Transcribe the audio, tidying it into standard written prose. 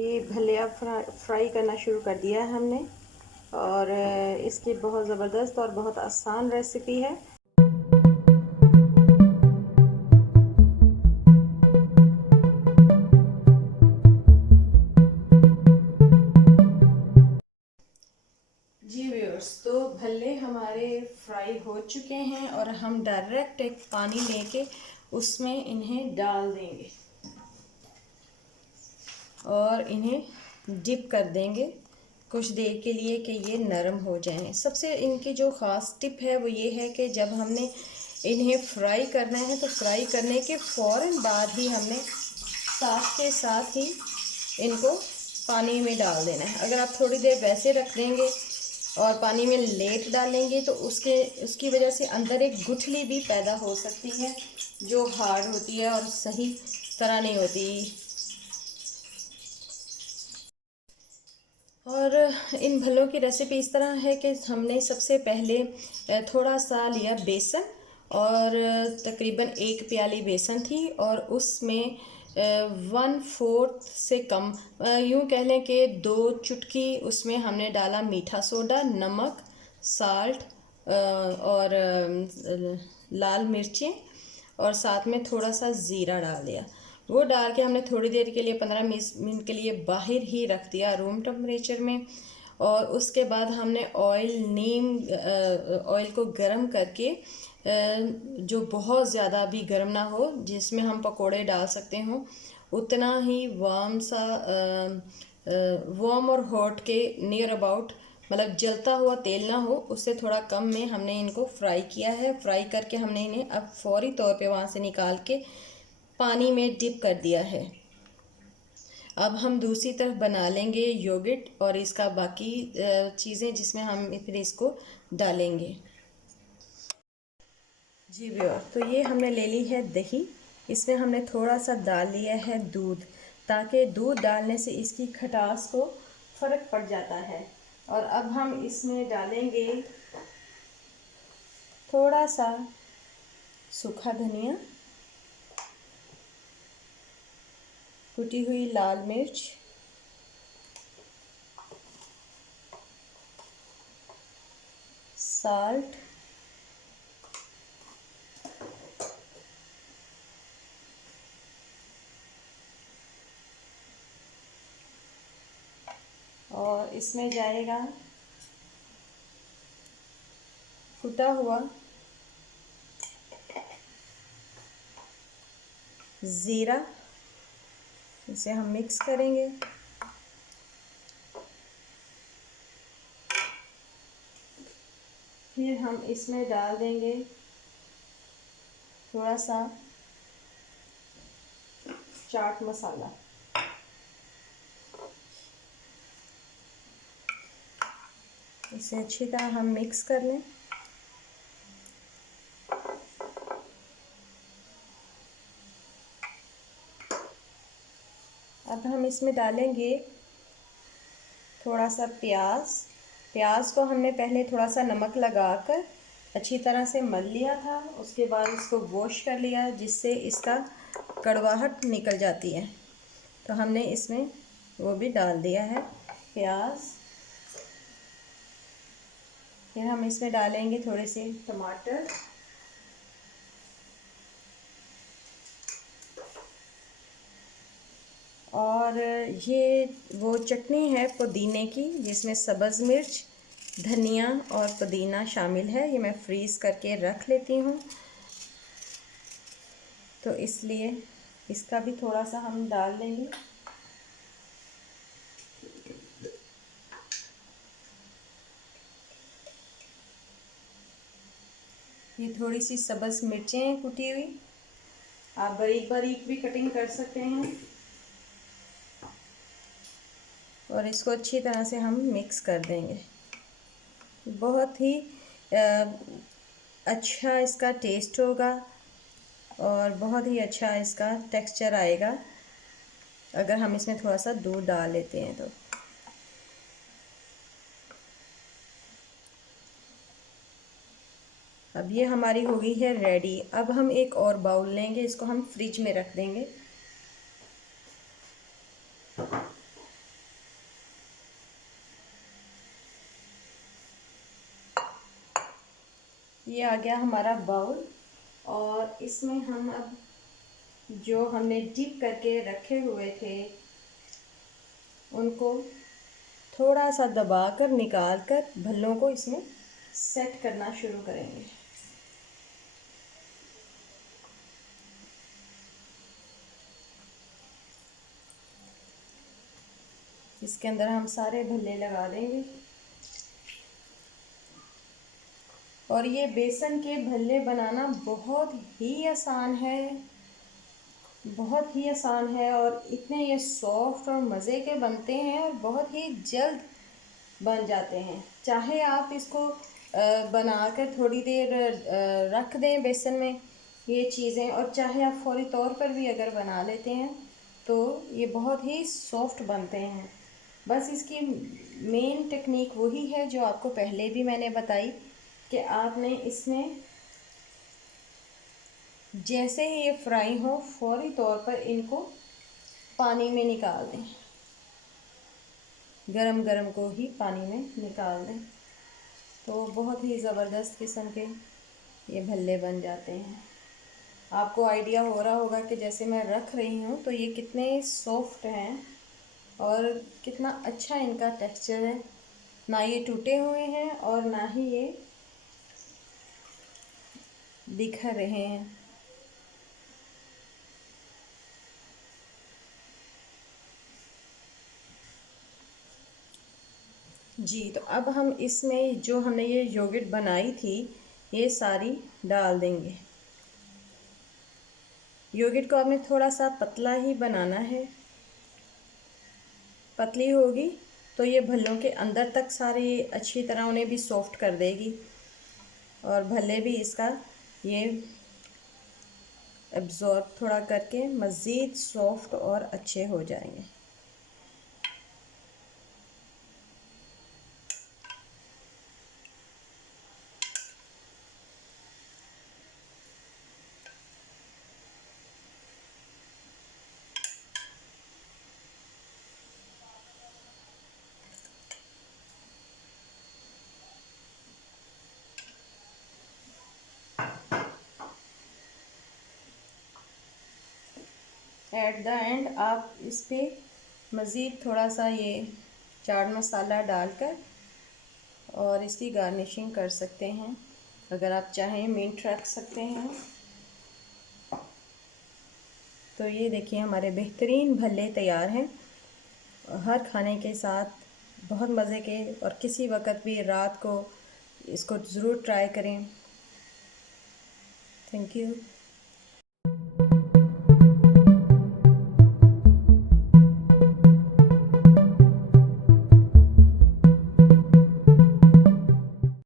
ये भलिया फ्राई करना शुरू कर दिया है हमने। और इसकी बहुत ज़बरदस्त और बहुत आसान रेसिपी है। जी व्यूअर्स, तो भल्ले हमारे फ्राई हो चुके हैं और हम डायरेक्ट एक पानी लेके उसमें इन्हें डाल देंगे और इन्हें डिप कर देंगे कुछ देर के लिए कि ये नरम हो जाएं। सबसे इनकी जो ख़ास टिप है वो ये है कि जब हमने इन्हें फ्राई करना है तो फ्राई करने के फ़ौरन बाद ही हमने साथ के साथ ही इनको पानी में डाल देना है। अगर आप थोड़ी देर वैसे रख देंगे और पानी में लेट डालेंगे तो उसकी वजह से अंदर एक गुठली भी पैदा हो सकती है जो हार्ड होती है और सही तरह नहीं होती। और इन भल्लों की रेसिपी इस तरह है कि हमने सबसे पहले थोड़ा सा लिया बेसन और तकरीबन 1 प्याली बेसन थी और उसमें 1/4 से कम यूँ कह लें कि 2 चुटकी उसमें हमने डाला मीठा सोडा, नमक, साल्ट और लाल मिर्चें और साथ में थोड़ा सा ज़ीरा डाल दिया। वो डाल के हमने थोड़ी देर के लिए 15-20 मिनट के लिए बाहर ही रख दिया रूम टेम्परेचर में। और उसके बाद हमने नीम ऑयल को गरम करके जो बहुत ज़्यादा भी गरम ना हो जिसमें हम पकोड़े डाल सकते हों, उतना ही वार्म और हॉट के नियर अबाउट, मतलब जलता हुआ तेल ना हो उससे थोड़ा कम में हमने इनको फ्राई किया है। फ्राई करके हमने इन्हें अब फौरी तौर पे वहाँ से निकाल के पानी में डिप कर दिया है। अब हम दूसरी तरफ बना लेंगे योगर्ट और इसका बाकी चीज़ें जिसमें हम फिर इसको डालेंगे। जी व्यूअर, तो ये हमने ले ली है दही। इसमें हमने थोड़ा सा डाल लिया है दूध, ताकि दूध डालने से इसकी खटास को फ़र्क पड़ जाता है। और अब हम इसमें डालेंगे थोड़ा सा सूखा धनिया, कुटी हुई लाल मिर्च, साल्ट, और इसमें जाएगा कुटा हुआ ज़ीरा। इसे हम मिक्स करेंगे। फिर हम इसमें डाल देंगे थोड़ा सा चाट मसाला। इसे अच्छी तरह हम मिक्स कर लें। अब हम इसमें डालेंगे थोड़ा सा प्याज। प्याज को हमने पहले थोड़ा सा नमक लगाकर अच्छी तरह से मल लिया था, उसके बाद इसको वॉश कर लिया जिससे इसका कड़वाहट निकल जाती है। तो हमने इसमें वो भी डाल दिया है प्याज। फिर हम इसमें डालेंगे थोड़े से टमाटर, और ये वो चटनी है पुदीने की जिसमें सब्ज़ मिर्च, धनिया और पुदीना शामिल है। ये मैं फ्रीज़ करके रख लेती हूँ, तो इसलिए इसका भी थोड़ा सा हम डाल देंगे। ये थोड़ी सी सब्ज़ मिर्चें कुटी हुई, आप बारीक बारीक भी कटिंग कर सकते हैं। और इसको अच्छी तरह से हम मिक्स कर देंगे। बहुत ही अच्छा इसका टेस्ट होगा और बहुत ही अच्छा इसका टेक्सचर आएगा अगर हम इसमें थोड़ा सा दूध डाल लेते हैं तो। अब ये हमारी हो गई है रेडी। अब हम एक और बाउल लेंगे, इसको हम फ्रिज में रख देंगे। ये आ गया हमारा बाउल और इसमें हम अब जो हमने डिप करके रखे हुए थे उनको थोड़ा सा दबाकर निकाल कर भल्लों को इसमें सेट करना शुरू करेंगे। इसके अंदर हम सारे भल्ले लगा देंगे और ये बेसन के भल्ले बनाना बहुत ही आसान है, बहुत ही आसान है और इतने ये सॉफ्ट और मज़े के बनते हैं और बहुत ही जल्द बन जाते हैं। चाहे आप इसको बनाकर थोड़ी देर रख दें बेसन में ये चीज़ें, और चाहे आप फौरी तौर पर भी अगर बना लेते हैं तो ये बहुत ही सॉफ्ट बनते हैं। बस इसकी मेन टेक्निक वही है जो आपको पहले भी मैंने बताई कि आपने इसमें जैसे ही ये फ्राई हो फौरी तौर पर इनको पानी में निकाल दें, गरम गरम को ही पानी में निकाल दें तो बहुत ही ज़बरदस्त किस्म के ये भल्ले बन जाते हैं। आपको आइडिया हो रहा होगा कि जैसे मैं रख रही हूँ तो ये कितने सॉफ्ट हैं और कितना अच्छा इनका टेक्सचर है, ना ये टूटे हुए हैं और ना ही ये बिखर रहे हैं। जी, तो अब हम इसमें जो हमने ये योगर्ट बनाई थी ये सारी डाल देंगे। योगर्ट को आपने थोड़ा सा पतला ही बनाना है, पतली होगी तो ये भल्लों के अंदर तक सारी अच्छी तरह उन्हें भी सॉफ्ट कर देगी और भल्ले भी इसका ये एब्ज़ॉर्ब थोड़ा करके मज़ीद सॉफ्ट और अच्छे हो जाएंगे। एट द एंड आप इस पर मज़ीद थोड़ा सा ये चाट मसाला डालकर और इसकी गार्निशिंग कर सकते हैं। अगर आप चाहें मिंट रख सकते हैं। तो ये देखिए हमारे बेहतरीन भल्ले तैयार हैं। हर खाने के साथ बहुत मज़े के, और किसी वक्त भी रात को इसको ज़रूर ट्राई करें। Thank you.